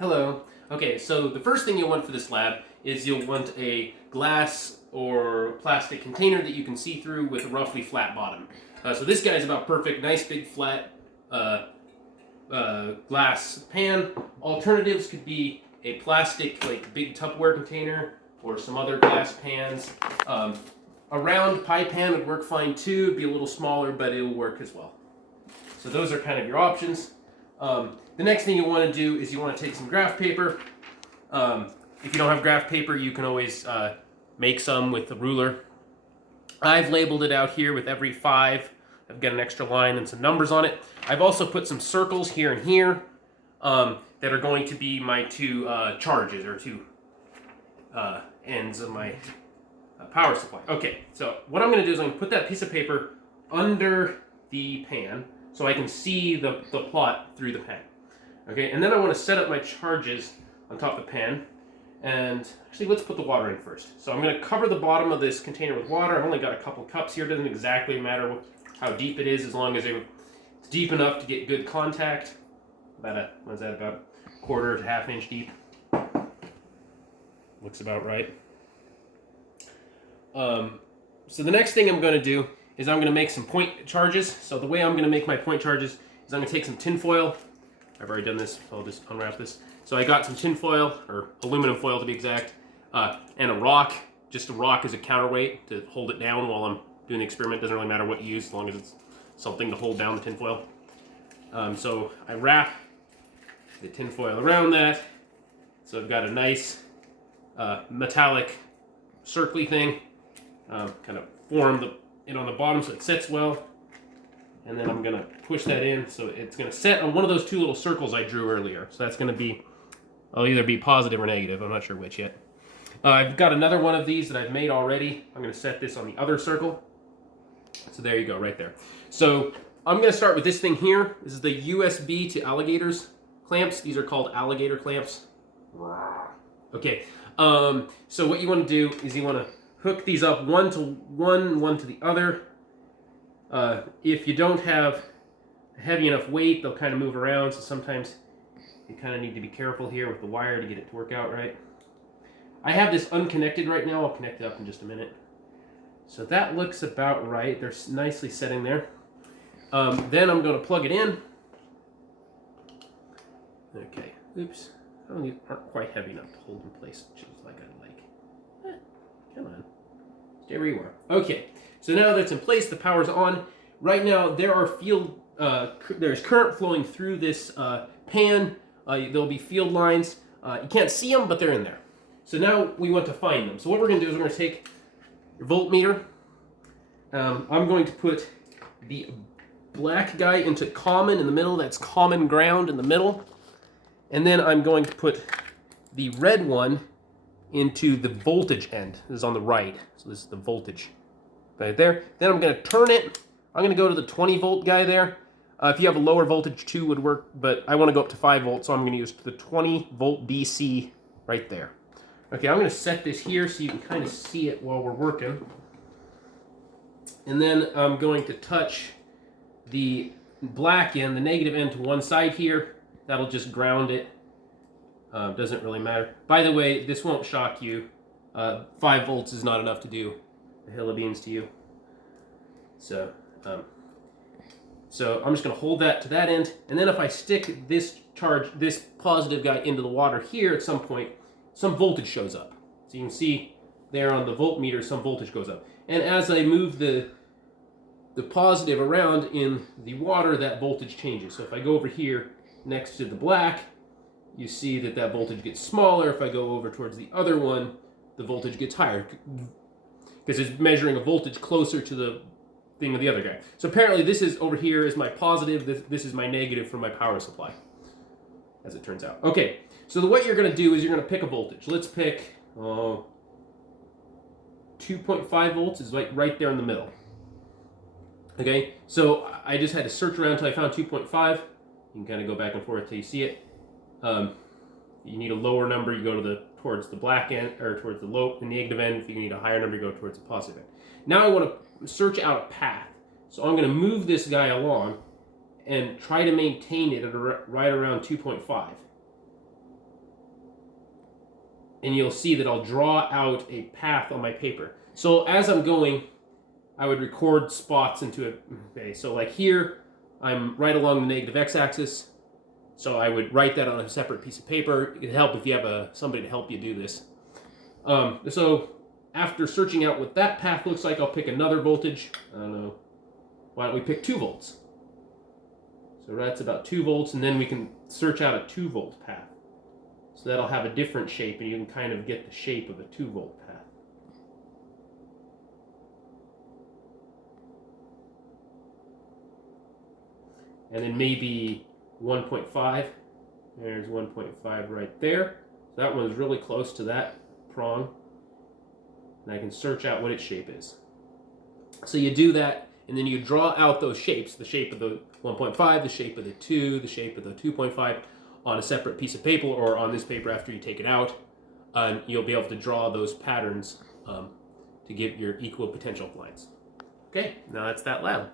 Hello. Okay, so the first thing you'll want for this lab is you'll want a glass or plastic container that you can see through with a roughly flat bottom. So this guy is about perfect, nice big flat glass pan. Alternatives could be a plastic, like big Tupperware container or some other glass pans. A round pie pan would work fine too. It'd be a little smaller, but it'll work as well. So those are kind of your options. The next thing you want to do is you want to take some graph paper. If you don't have graph paper, you can always make some with a ruler. I've labeled it out here with every 5. I've got an extra line and some numbers on it. I've also put some circles here and here that are going to be my 2 charges, or 2 ends of my power supply. Okay, so what I'm going to do is I'm going to put that piece of paper under the pan so I can see the plot through the pan. Okay, and then I want to set up my charges on top of the pan. And actually, let's put the water in first. So I'm going to cover the bottom of this container with water. I've only got a couple cups here. It doesn't exactly matter how deep it is, as long as it's deep enough to get good contact. What is that, about a quarter to ½ inch deep? Looks about right. So the next thing I'm going to do is I'm going to make some point charges. So the way I'm going to make my point charges is I'm going to take some tin foil. I've already done this, so I'll just unwrap this. So I got some tin foil, or aluminum foil to be exact, and a rock. Just a rock as a counterweight to hold it down while I'm doing the experiment. Doesn't really matter what you use, as long as it's something to hold down the tin foil. So I wrap the tin foil around that. So I've got a nice metallic circly thing. Kind of form it on the bottom so it sits well. And then I'm going to push that in so it's going to set on one of those 2 little circles I drew earlier. So that's going to be, I'll either be positive or negative. I'm not sure which yet. I've got another one of these that I've made already. I'm going to set this on the other circle. So there you go, right there. So I'm going to start with this thing here. This is the USB to alligators clamps. These are called alligator clamps. Okay. So what you want to do is you want to hook these up one to the other. If you don't have a heavy enough weight, they'll kind of move around, so sometimes you kind of need to be careful here with the wire to get it to work out right. I have this unconnected right now. I'll connect it up in just a minute. So that looks about right. They're nicely setting there. Then I'm going to plug it in. Okay. Oops. These aren't quite heavy enough to hold in place, which is like I like. Come on. Stay where you are. Okay. So now that's in place, the power's on. Right now, there are there's current flowing through this pan. There'll be field lines. You can't see them, but they're in there. So now we want to find them. So what we're going to do is we're going to take your voltmeter. I'm going to put the black guy into common in the middle. That's common ground in the middle. And then I'm going to put the red one into the voltage end. This is on the right. So this is the voltage. Right there. Then I'm going to turn it. I'm going to go to the 20 volt guy there. If you have a lower voltage, 2 would work, but I want to go up to 5 volts, so I'm going to use the 20 volt DC right there. Okay, I'm going to set this here so you can kind of see it while we're working. And then I'm going to touch the black end, the negative end, to one side here. That'll just ground it. Doesn't really matter. By the way, this won't shock you. 5 volts is not enough to do a hill of beans to you. So I'm just going to hold that to that end, and then if I stick this positive guy into the water here at some point, some voltage shows up. So you can see there on the voltmeter, some voltage goes up. And as I move the positive around in the water, that voltage changes. So if I go over here next to the black, you see that voltage gets smaller. If I go over towards the other one, the voltage gets higher, because it's measuring a voltage closer to the thing of the other guy. So apparently this is over here is my positive, this is my negative from my power supply, as it turns out. Okay, so what you're going to do is you're going to pick a voltage. Let's pick 2.5 volts is like right there in the middle. Okay, so I just had to search around until I found 2.5. You can kind of go back and forth till you see it. You need a lower number, you go towards the black end, or towards the negative end. If you need a higher number, you go towards the positive end. Now I want to search out a path. So I'm going to move this guy along and try to maintain it at right around 2.5. and you'll see that I'll draw out a path on my paper. So as I'm going, I would record spots into it. Okay, so like here, I'm right along the negative x-axis. So I would write that on a separate piece of paper. It'd help if you have somebody to help you do this. So after searching out what that path looks like, I'll pick another voltage. I don't know. Why don't we pick 2 volts? So that's about 2 volts, and then we can search out a 2-volt path. So that'll have a different shape, and you can kind of get the shape of a 2-volt path. And then maybe 1.5. There's 1.5 right there. So that one's really close to that prong. And I can search out what its shape is. So you do that, and then you draw out those shapes, the shape of the 1.5, the shape of the 2, the shape of the 2.5, on a separate piece of paper or on this paper after you take it out. And you'll be able to draw those patterns to give your equal potential lines. Okay, now that's that lab.